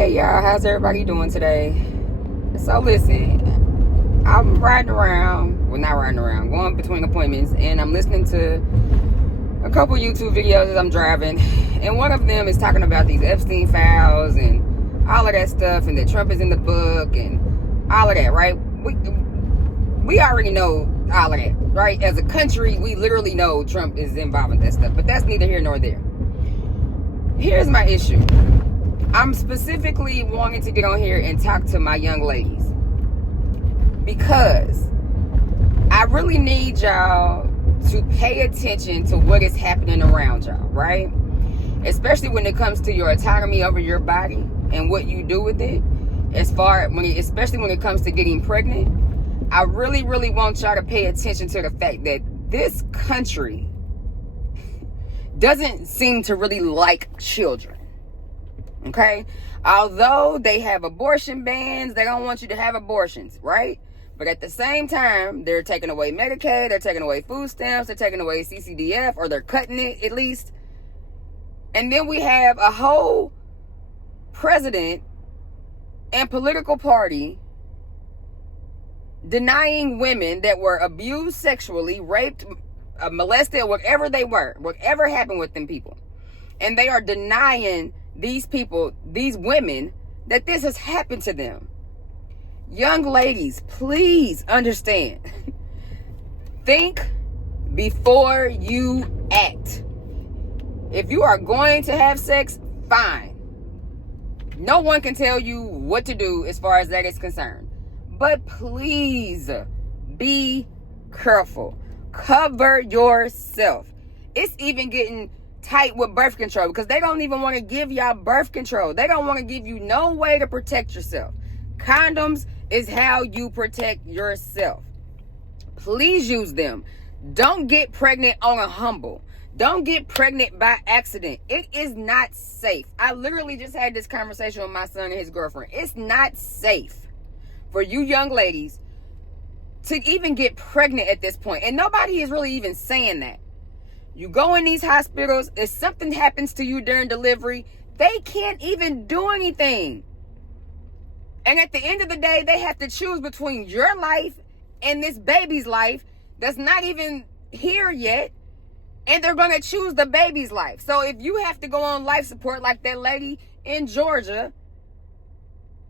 Hey y'all, how's everybody doing today? So listen, I'm riding around, well not riding around, going between appointments, and I'm listening to a couple YouTube videos as I'm driving, and one of them is talking about these Epstein files and all of that stuff, and that Trump is in the book and all of that, right? We already know all of that, right? As a country, we literally know Trump is involved in that stuff, but that's neither here nor there. Here's my issue. I'm specifically wanting to get on here and talk to my young ladies because I really need y'all to pay attention to what is happening around y'all, right? Especially when it comes to your autonomy over your body and what you do with it. Especially when it comes to getting pregnant, I really, really want y'all to pay attention to the fact that this country doesn't seem to really like children. Okay, although they have abortion bans, they don't want you to have abortions, right? But at the same time, they're taking away Medicaid, they're taking away food stamps, they're taking away CCDF, or they're cutting it at least. And then we have a whole president and political party denying women that were abused sexually, raped, molested, whatever they were, whatever happened with them people. And they are denying these people, these women, that this has happened to them. Young ladies, please understand. Think before you act. If you are going to have sex, fine. No one can tell you what to do as far as that is concerned. But please be careful. Cover yourself. It's even getting tight with birth control because they don't even want to give y'all birth control. They don't want to give you no way to protect yourself. Condoms is how you protect yourself. Please use them. Don't get pregnant on a humble. Don't get pregnant by accident. It is not safe. I literally just had this conversation with my son and his girlfriend. It's not safe for you young ladies to even get pregnant at this point. And nobody is really even saying that. You go in these hospitals, if something happens to you during delivery, they can't even do anything. And at the end of the day, they have to choose between your life and this baby's life that's not even here yet. And they're going to choose the baby's life. So if you have to go on life support like that lady in Georgia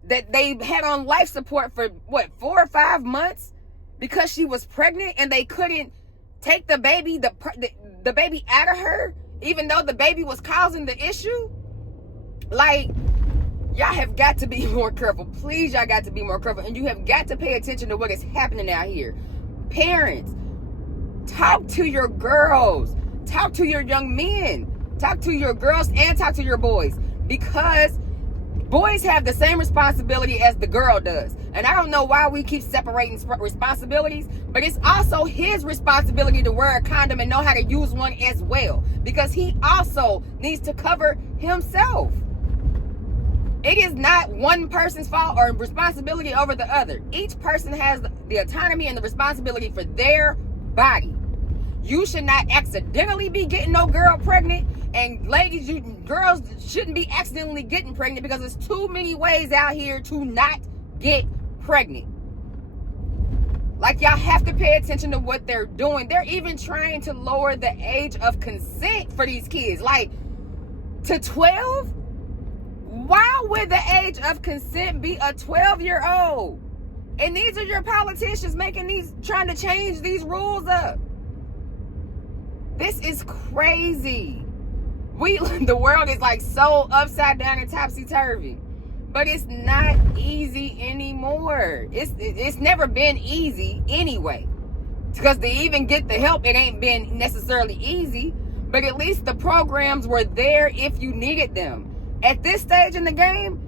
that they had on life support for 4 or 5 months because she was pregnant and they couldn't take the baby, the baby out of her, even though the baby was causing the issue. Like, y'all have got to be more careful. Please, y'all got to be more careful. And you have got to pay attention to what is happening out here. Parents, talk to your girls. Talk to your young men. Talk to your girls and talk to your boys. Because boys have the same responsibility as the girl does. And I don't know why we keep separating responsibilities, but it's also his responsibility to wear a condom and know how to use one as well. Because he also needs to cover himself. It is not one person's fault or responsibility over the other. Each person has the autonomy and the responsibility for their body. You should not accidentally be getting no girl pregnant. And ladies, girls shouldn't be accidentally getting pregnant because there's too many ways out here to not get pregnant. Like, y'all have to pay attention to what they're doing. They're even trying to lower the age of consent for these kids. Like, to 12? Why would the age of consent be a 12-year-old? And these are your politicians trying to change these rules up. This is crazy. The world is like so upside down and topsy-turvy. But it's not easy anymore. It's never been easy anyway. Because to even get the help, it ain't been necessarily easy. But at least the programs were there if you needed them. At this stage in the game,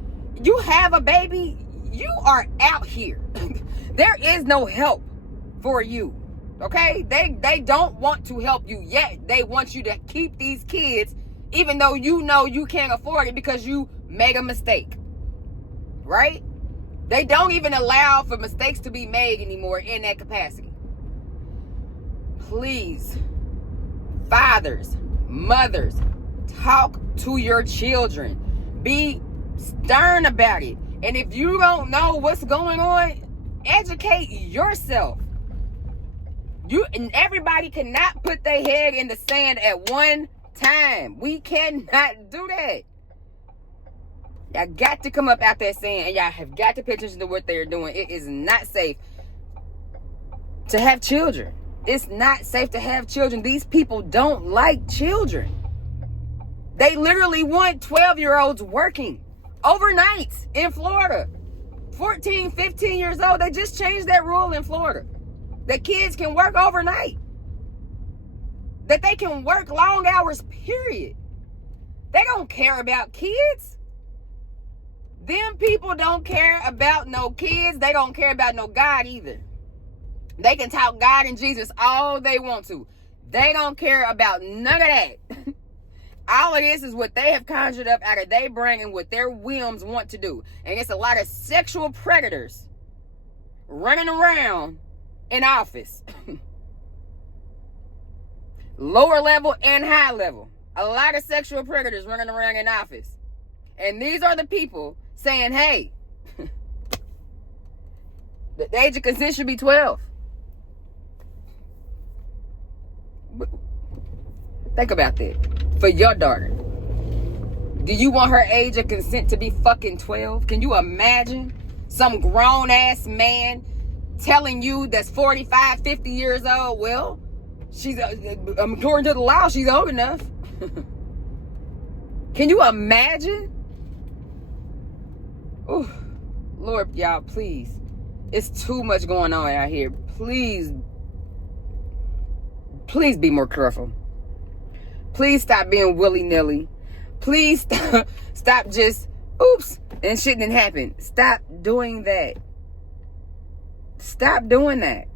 you have a baby, you are out here. There is no help for you. Okay? They don't want to help you yet. They want you to keep these kids even though you know you can't afford it because you made a mistake. Right? They don't even allow for mistakes to be made anymore in that capacity. Please, fathers, mothers, talk to your children. Be stern about it. And if you don't know what's going on, educate yourself. And everybody cannot put their head in the sand at one time. We cannot do that. Y'all got to come up out that sand, and y'all have got to pay attention to what they're doing. It is not safe to have children. It's not safe to have children. These people don't like children. They literally want 12-year-olds working overnight in Florida. 14, 15 years old. They just changed that rule in Florida. That kids can work overnight. That they can work long hours, period. They don't care about kids. Them people don't care about no kids. They don't care about no God either. They can talk God and Jesus all they want to. They don't care about none of that. All of this is what they have conjured up out of their brain and what their whims want to do. And it's a lot of sexual predators running around in office. Lower level and high level. A lot of sexual predators running around in office. And these are the people saying, hey, the age of consent should be 12. Think about that. For your daughter. Do you want her age of consent to be fucking 12? Can you imagine some grown-ass man telling you that's 45, 50 years old, well, she's, according to the law, she's old enough. Can you imagine? Ooh, Lord, y'all, please. It's too much going on out here. Please be more careful. Please stop being willy-nilly. Please stop just, oops, and shit didn't happen. Stop doing that. Stop doing that.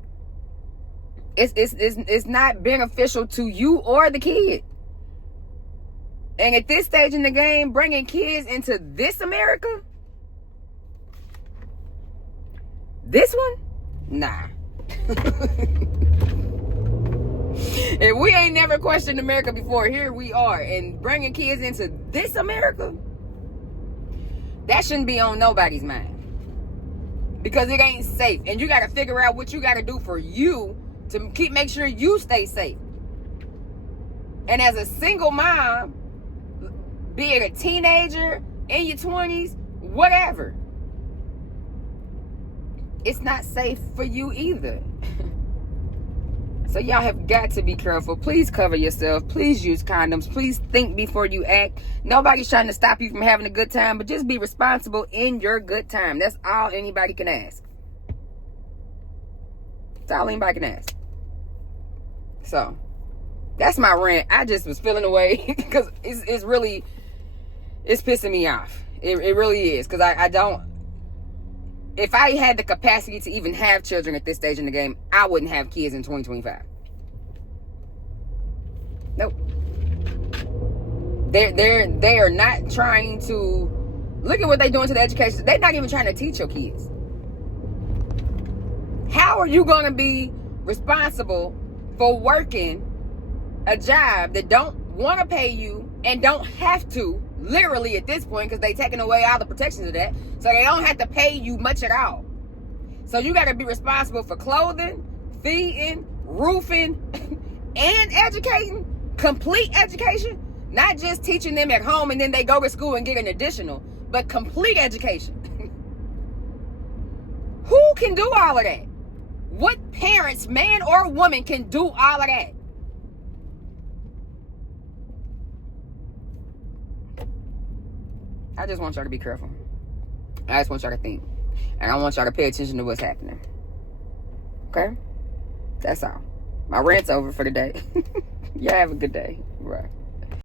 It's not beneficial to you or the kid. And at this stage in the game, bringing kids into this America, this one, nah. If we ain't never questioned America before, here we are. And bringing kids into this America, that shouldn't be on nobody's mind. Because it ain't safe. And you got to figure out what you got to do for you to make sure you stay safe. And as a single mom, be it a teenager, in your 20s, whatever, it's not safe for you either. So y'all have got to be careful. Please cover yourself. Please use condoms. Please think before you act. Nobody's trying to stop you from having a good time, but just be responsible in your good time. That's all anybody can ask. That's all anybody can ask. So, that's my rant. I just was feeling away because it's pissing me off. It really is. Because I don't, if I had the capacity to even have children at this stage in the game, I wouldn't have kids in 2025. Nope. They are not trying to, look at what they're doing to the education. They're not even trying to teach your kids. How are you going to be responsible for working a job that don't want to pay you and don't have to, literally at this point, because they taking away all the protections of that, so they don't have to pay you much at all. So you got to be responsible for clothing, feeding, roofing, and educating. Complete education. Not just teaching them at home and then they go to school and get an additional, but complete education. Who can do all of that? What parents, man or woman, can do all of that? I just want y'all to be careful. I just want y'all to think. And I want y'all to pay attention to what's happening. Okay? That's all. My rant's over for the day. Y'all have a good day. Right.